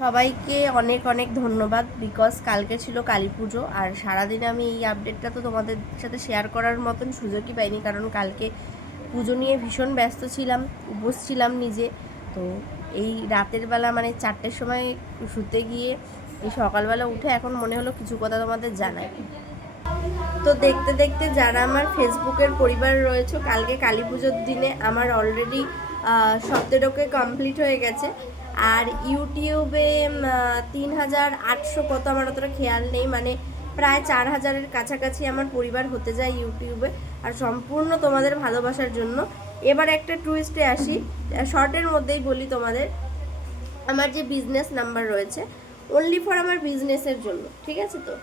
সবাইকে অনেক অনেক ধন্যবাদ, বিকজ কালকে ছিল কালী পুজো। আর সারাদিন আমি এই আপডেটটা তো তোমাদের সাথে শেয়ার করার মতন সুযোগই পাইনি, কারণ কালকে পুজো নিয়ে ভীষণ ব্যস্ত ছিলাম, উপোস ছিলাম নিজে। তো এই রাতের বেলা মানে 4টের সময় শুতে গিয়ে এই সকালবেলা উঠে এখন মনে হলো কিছু কথা তোমাদের জানাই। তো দেখতে দেখতে যারা আমার ফেসবুকের পরিবার রয়েছে, কালকে কালী পুজোর দিনে আমার অলরেডি 17কে কমপ্লিট হয়ে গেছে। আর ইউটিউবে 3800 কত আমার অতটা খেয়াল নেই, মানে প্রায় 4000-এর কাছাকাছি আমার পরিবার হতে যায় ইউটিউবে। আর সম্পূর্ণ তোমাদের ভালোবাসার জন্য। এবার একটা টুইস্টে আসি, শর্টের মধ্যেই বলি তোমাদের। আমার যে বিজনেস নাম্বার রয়েছে অনলি ফর আমার বিজনেসের জন্য, ঠিক আছে? তো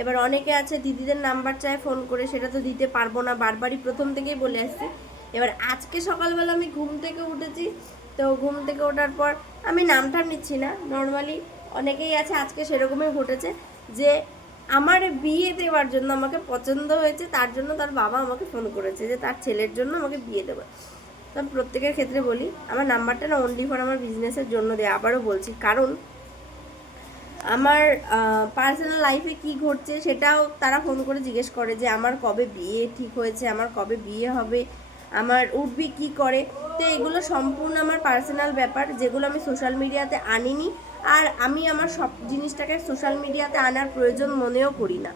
এবার অনেকে আছে দিদিদের নাম্বার চায় ফোন করে, সেটা তো দিতে পারবো না, বারবারই প্রথম থেকেই বলে আসছি। এবার আজকে সকালবেলা আমি ঘুম থেকে উঠেছি, তো ঘুম থেকে ওঠার পর আমি নামটা নিচ্ছি না, নর্মালি অনেকেই আছে আজকে সেরকমই ঘটেছে যে আমার বিয়ে দেওয়ার জন্য আমাকে পছন্দ হয়েছে, তার জন্য তার বাবা আমাকে ফোন করেছে যে তার ছেলের জন্য আমাকে বিয়ে দেবে। তো আমি প্রত্যেকের ক্ষেত্রে বলি আমার নাম্বারটা না অনলি ফর আমার বিজনেসের জন্য দেয়। আবারও বলছি, কারণ আমার পার্সোনাল লাইফে কি ঘটছে সেটাও তারা ফোন করে জিজ্ঞেস করে যে আমার কবে বিয়ে ঠিক হয়েছে, আমার কবে বিয়ে হবে, আমার উঠবি কি করে। তো এগুলো সম্পূর্ণ আমার পার্সোনাল ব্যাপার, যেগুলো আমি সোশ্যাল মিডিয়াতে আনিনি। আর আমি আমার সব জিনিসটাকে সোশ্যাল মিডিয়াতে আনার প্রয়োজন মনেও করি না।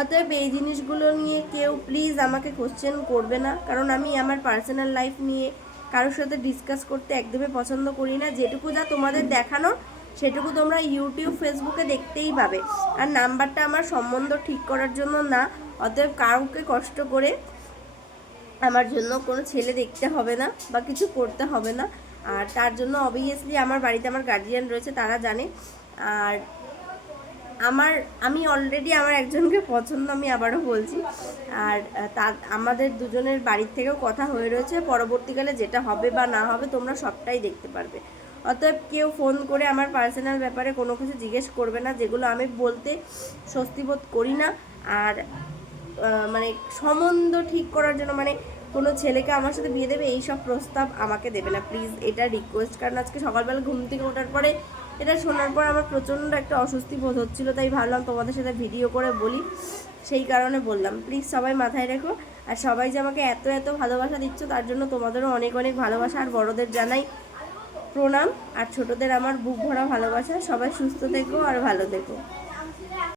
অতএব এই জিনিসগুলো নিয়ে কেউ প্লিজ আমাকে কোশ্চেন করবে না, কারণ আমি আমার পার্সোনাল লাইফ নিয়ে কারোর সাথে ডিসকাস করতে একদমই পছন্দ করি না। যেটুকু যা তোমাদের দেখানো সেটুকু তোমরা ইউটিউব ফেসবুকে দেখতেই পাবে। আর নাম্বারটা আমার সম্বন্ধ ঠিক করার জন্য না, অতএব কাউকে কষ্ট করে আমার জন্য কোনো ছেলে দেখতে হবে না বা কিছু করতে হবে না। আর তার জন্য অবভিয়াসলি আমার বাড়িতে আমার গার্জিয়ান রয়েছে, তারা জানে। আর আমি অলরেডি আমার একজনকে পছন্দ, আমি আবারও বলছি। আর তা আমাদের দুজনের বাড়ির থেকেও কথা হয়ে রয়েছে, পরবর্তীকালে যেটা হবে বা না হবে তোমরা সবটাই দেখতে পারবে। অতএব কেউ ফোন করে আমার পার্সোনাল ব্যাপারে কোনো কিছু জিজ্ঞেস করবে না, যেগুলো আমি বলতে স্বস্তিবোধ করি না। আর মানে সম্বন্ধ ঠিক করার জন্য, মানে কোনো ছেলেকে আমার সাথে বিয়ে দেবে এই সব প্রস্তাব আমাকে দেবে না প্লিজ, এটা রিকোয়েস্ট। কারণ আজকে সকালবেলা ঘুম থেকে ওঠার পরে এটা শোনার পর আমার প্রচণ্ড একটা অস্বস্তি বোধ হচ্ছিলো, তাই ভাবলাম তোমাদের সাথে ভিডিও করে বলি, সেই কারণে বললাম। প্লিজ সবাই মাথায় রেখো। আর সবাই যে আমাকে এত এত ভালোবাসা দিচ্ছ তার জন্য তোমাদেরও অনেক অনেক ভালোবাসা। আর বড়দের জানাই প্রণাম, আর ছোটদের আমার বুক ভরা ভালোবাসা। সবাই সুস্থ থেকো আর ভালো থেকো।